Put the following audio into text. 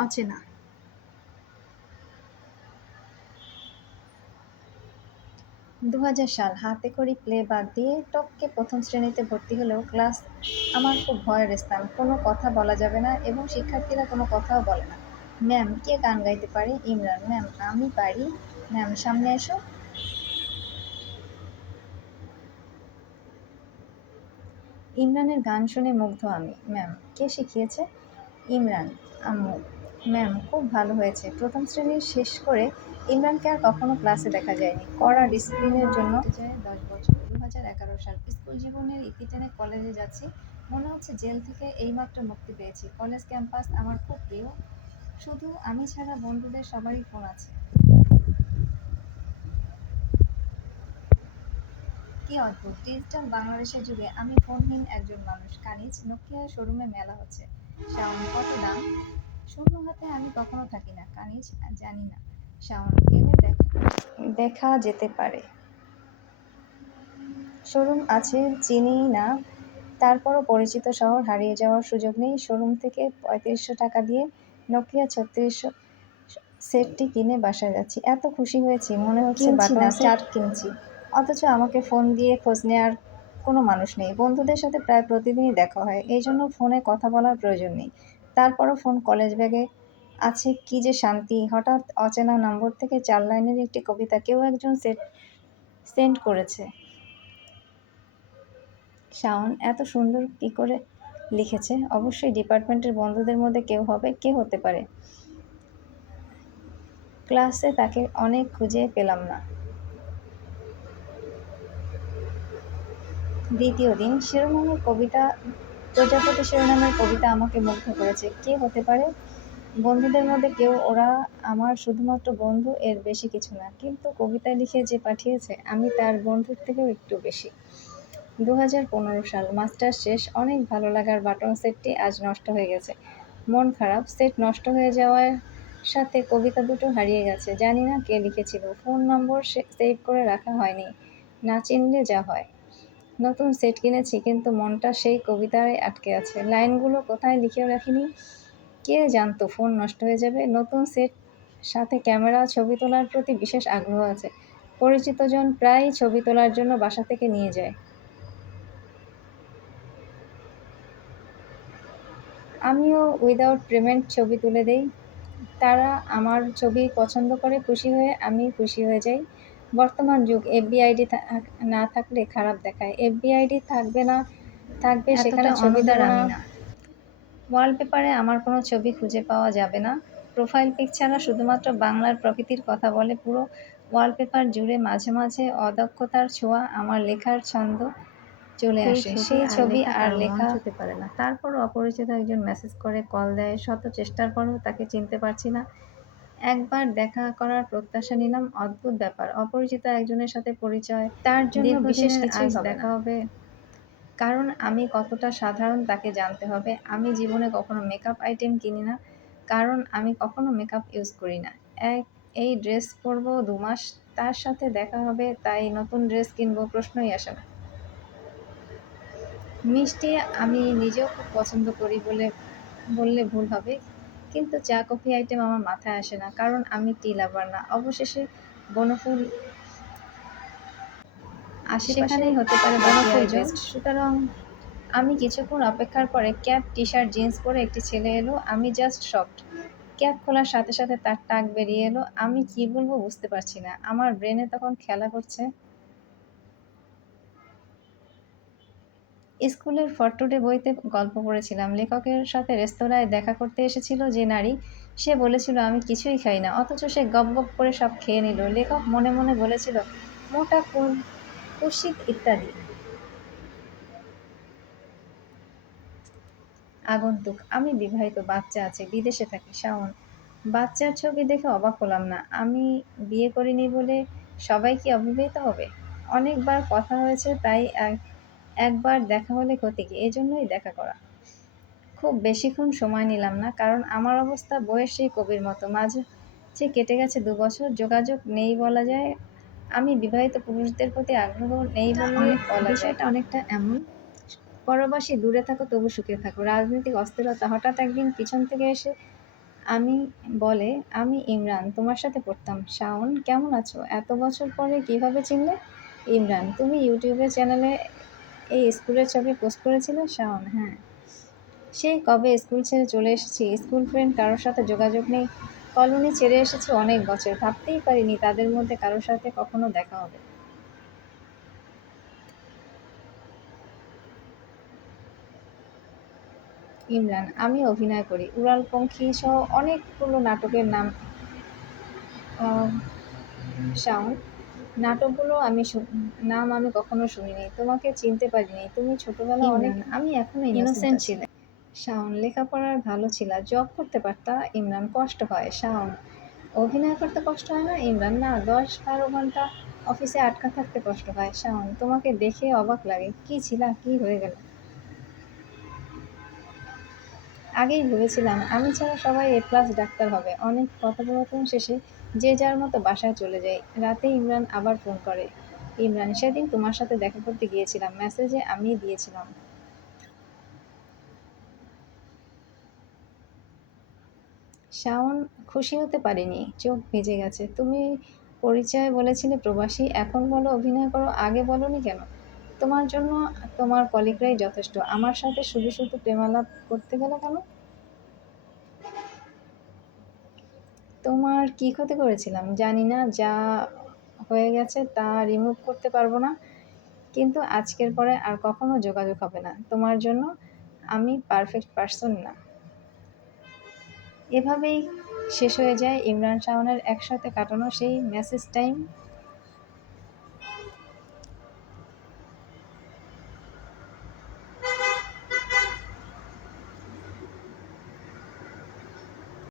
অচেনা। ২০০০ সাল, হাতেখড়ি প্লে বাদ দিয়ে টপকে প্রথম শ্রেণীতে ভর্তি হলেও ক্লাস আমার খুব ভয়ের স্থান। কোনো কথা বলা যাবে না এবং শিক্ষার্থীরা কোনো কথাও বলে না। ম্যাম, কে গান গাইতে পারে? ইমরান: ম্যাম, আমি পারি। ম্যাম, সামনে এসো। ইমরানের গান শুনে মুগ্ধ আমি। ম্যাম: কে শিখিয়েছে? ইমরান: আম্মু। ম্যাম: খুব ভালো হয়েছে। প্রথম শ্রেণী শেষ করে ইমরানকে আর কখনো ক্লাসে দেখা যায়নি। কড়া ডিসিপ্লিনের জন্য কেটে যায় 10 বছর। 2011 সাল, স্কুল জীবনের ইতি টেনে কলেজে যাচ্ছি। মনে হচ্ছে জেল থেকে এইমাত্র মুক্তি পেয়েছি। কলেজ ক্যাম্পাস আমার খুব প্রিয়। শুধু আমি ছাড়া বন্ধুদের সবারই ফোন আছে। কি অদ্ভুত! ডিজিটাল বাংলাদেশের যুগে আমি ফোনহীন একজন মানুষ। কানিজ: নোকিয়া শোরুমে মেলা হচ্ছে। শাওন: কত দাম? শূন্য হাতে আমি কখনো থাকি না। কানিজ: জানি না। শাওন: গেলে দেখা যেতে পারে। শোরুম আছে, চিনি না। তারপরও পরিচিত শহর, হারিয়ে যাওয়ার সুযোগ নেই। শোরুম থেকে ৩৫০০ টাকা দিয়ে নোকিয়া ৩৬০০ সেটটি কিনে বাসায় যাচ্ছি। এত খুশি হয়েছি, মনে হচ্ছে কিনছি বাটন না, সেট চাট কিনছি। অথচ আমাকে ফোন দিয়ে খোঁজ নেওয়ার কোনো মানুষ নেই। বন্ধুদের সাথে প্রায় প্রতিদিনই দেখা হয়, এই জন্য ফোনে কথা বলার প্রয়োজন নেই। তারপরও ফোন কলেজ ব্যাগে আছে, কি যে শান্তি! হঠাৎ অচেনা নম্বর থেকে ৪ লাইনের একটি কবিতা কেউ একজন সেন্ড করেছে। শাওন: এত সুন্দর কি করে লিখেছে? অবশ্যই ডিপার্টমেন্টের বন্ধুদের মধ্যে কেউ হবে। কে হতে পারে? ক্লাসে তাকে অনেক খুঁজে পেলাম না। দ্বিতীয় দিন, প্রজাপতি শিরোনামের কবিতা আমাকে মুগ্ধ করেছে। কে হতে পারে? বন্ধুদের মধ্যে কেউ। ওরা আমার শুধুমাত্র বন্ধু, এর বেশি কিছু না। কিন্তু কবিতা লিখে যে পাঠিয়েছে, আমি তার বন্ধুর থেকেও একটু বেশি। ২০১৫ সাল, মাস্টার্স শেষ। অনেক ভালো লাগার বাটন সেটটি আজ নষ্ট হয়ে গেছে। মন খারাপ। সেট নষ্ট হয়ে যাওয়ার সাথে কবিতা দুটো হারিয়ে গেছে। জানি না কে লিখেছিল। ফোন নম্বর সেভ করে রাখা হয়নি। না চিনলে যা হয়। নতুন সেট কিনেছি, কিন্তু মনটা সেই কবিতায় আটকে আছে। লাইনগুলো কোথায় লিখেও রাখিনি। কে জানতো ফোন নষ্ট হয়ে যাবে? নতুন সেট সাথে ক্যামেরা, ছবি তোলার প্রতি বিশেষ আগ্রহ আছে। পরিচিতজন প্রায়ই ছবি তোলার জন্য বাসা থেকে নিয়ে যায়। আমিও উইদাউট পেমেন্ট ছবি তুলে দেই। তারা আমার ছবি পছন্দ করে, খুশি হয়ে আমি খুশি হয়ে যাই। বর্তমান যুগ, এফবি আইডি না থাকলে খারাপ দেখায়। এফবি আইডি থাকবে, সেখানে এতটা ছবি অনুদার দেব না। আমি না। ওয়ালপেপারে আমার কোনো ছবি খুঁজে পাওয়া যাবে না। প্রোফাইল পিক ছাড়া শুধুমাত্র বাংলার প্রকৃতির কথা বলে পুরো ওয়ালপেপার জুড়ে। মাঝে মাঝে অদক্ষতার ছোঁয়া, আমার লেখার ছন্দ চলে সেই আসে। ছবি সেই আর ছবি লেখা আর কারো মন লেখা ছুঁতে পারে না। তারপরও অপরিচিত একজন মেসেজ করে, কল দেয়। শত চেষ্টার পরও তাকে চিনতে পারছি না। একবার দেখা করার প্রত্যাশা নিলাম। অদ্ভুত ব্যাপার, অপরিচিত একজনের সাথে পরিচয়। তার জন্য বিশেষ দীর্ঘদিনের কিছুই আজ হবে দেখা না। হবে। কারণ আমি কতটা সাধারণ তাকে জানতে হবে। আমি জীবনে কখনো মেকআপ আইটেম কিনি না, কারণ আমি কখনো মেকআপ ইউজ করি না। এই ড্রেস পরবো ২ মাস, তার সাথে দেখা হবে তাই নতুন ড্রেস কিনবো, প্রশ্নই আসে না। মিষ্টি আমি নিজেও খুব পছন্দ করি বললে ভুল হবে, কিন্তু চা কফি আইটেম আমার মাথায় আসে না, কারণ আমি টি লাভার না। অবশেষে বনফুল সেখানে সেখানেই হতে পারে বাকি বনফুল আয়োজন। বেস্ট। সুতরাং আমি কিছুক্ষণ অপেক্ষার পরে ক্যাপ, টি-শার্ট, জিন্স পরে একটি ছেলে এলো। আমি জাস্ট শকড। ক্যাপ খোলার সাথে সাথে তার টাক বেরিয়ে এলো। আমি কি বলবো বুঝতে পারছি না। আমার ব্রেনে তখন খেলা করছে। স্কুলের ফর টুডে বইতে গল্প পড়েছিলাম। লেখকের সাথে রেস্তোরাঁয় দেখা করতে এসেছিল যে নারী, সে বলেছিল আমি কিছুই খাই না, অথচ সে গপ গপ করে সব খেয়ে নিল। লেখক মনে মনে বলেছিল মোটা কুৎসিত ইত্যাদি। আগন্তুক: আমি বিবাহিত, বাচ্চা আছে, বিদেশে থাকি। শাওন: বাচ্চার ছবি দেখে অবাক হলাম না। আমি বিয়ে করিনি বলে সবাই কি অবিবাহিত হবে? অনেকবার কথা হয়েছে, তাই একবার দেখা হলে ক্ষতি কি? এজন্যই দেখা করা। খুব বেশিক্ষণ সময় নিলাম না, কারণ আমার অবস্থা বইয়ের সেই কবির মতো। মাঝে কেটে গেছে ২ বছর, যোগাযোগ নেই বলা যায়। আমি বিবাহিত পুরুষদের প্রতি আগ্রহ নেই বললে বলা যায়। বিষয়টা অনেকটা এমন। পরবাসী, দূরে থাকো তবু সুখে থাকো। রাজনৈতিক অস্থিরতা: হঠাৎ একদিন পিছন থেকে এসে আমি বলে, "আমি ইমরান, তোমার সাথে পড়তাম।" শাওন, কেমন আছো? এত বছর পরে কিভাবে চিনলে? ইমরান, তুমি ইউটিউবে চ্যানেলে এই স্কুলের ছবি পোস্ট করেছিলে? শাওন, হ্যাঁ। সেই কবে স্কুল ছেড়ে চলে এসেছি, স্কুল ফ্রেন্ড কারোর সাথে যোগাযোগ নেই। কলোনি ছেড়ে এসেছি অনেক বছর, ভাবতেই পারিনি তাদের মধ্যে কারোর সাথে কখনো দেখা হবে। ইমরান, আমি অভিনয় করি, উড়ালপঙ্খী সহ অনেকগুলো নাটকের নাম। আহ, শাওন, নাটকগুলো নাম আমি কখনো শুনিনি, তোমাকে চিনতে পারিনি, তুমি ছোটবেলায় অনেক ইমরান, আমি এখনো ইনোসেন্ট ইনোসেন্ট ছিলে। ছিলে। শাওন, লেখাপড়ার ভালো ছিলা, জব করতে পারতা? ইমরান, কষ্ট হয়। শাওন, অভিনয় করতে কষ্ট হয় না? ইমরান, না, 10-12 ঘন্টা অফিসে আটকা থাকতে কষ্ট হয়। শাওন, তোমাকে দেখে অবাক লাগে, কি ছিলা, কি হয়ে গেল? আগেই ভেবেছিলাম আমি ছাড়া সবাই A+ ডাক্তার হবে। অনেক কথোপকথন শেষে যে যার মতো বাসায় চলে যায়। রাতে ইমরান আবার ফোন করে। ইমরান, সেদিন তোমার সাথে দেখা করতে গিয়েছিলাম, মেসেজে আমিই দিয়েছিলাম। শাওন, খুশি হতে পারিনি, চোখ ভিজে গেছে। তুমি পরিচয় বলেছিলে প্রবাসী, এখন বলো অভিনয় করো, আগে বলনি কেন? তোমার জন্য তোমার কলিগরাই যথেষ্ট, আমার সাথে শুধু শুধু প্রেমালাপ করতে গেলে কেন? তোমার কি ক্ষতি করেছিলাম জানি না, যা হয়ে গেছে তা রিমুভ করতে পারবো না, কিন্তু আজকের পরে আর কখনো যোগাযোগ হবে না তোমার জন্য। আমি পারফেক্ট পারসন না। এভাবেই শেষ হয়ে যায় ইমরান শাওনের একসাথে কাটানো সেই মেসেজ টাইম।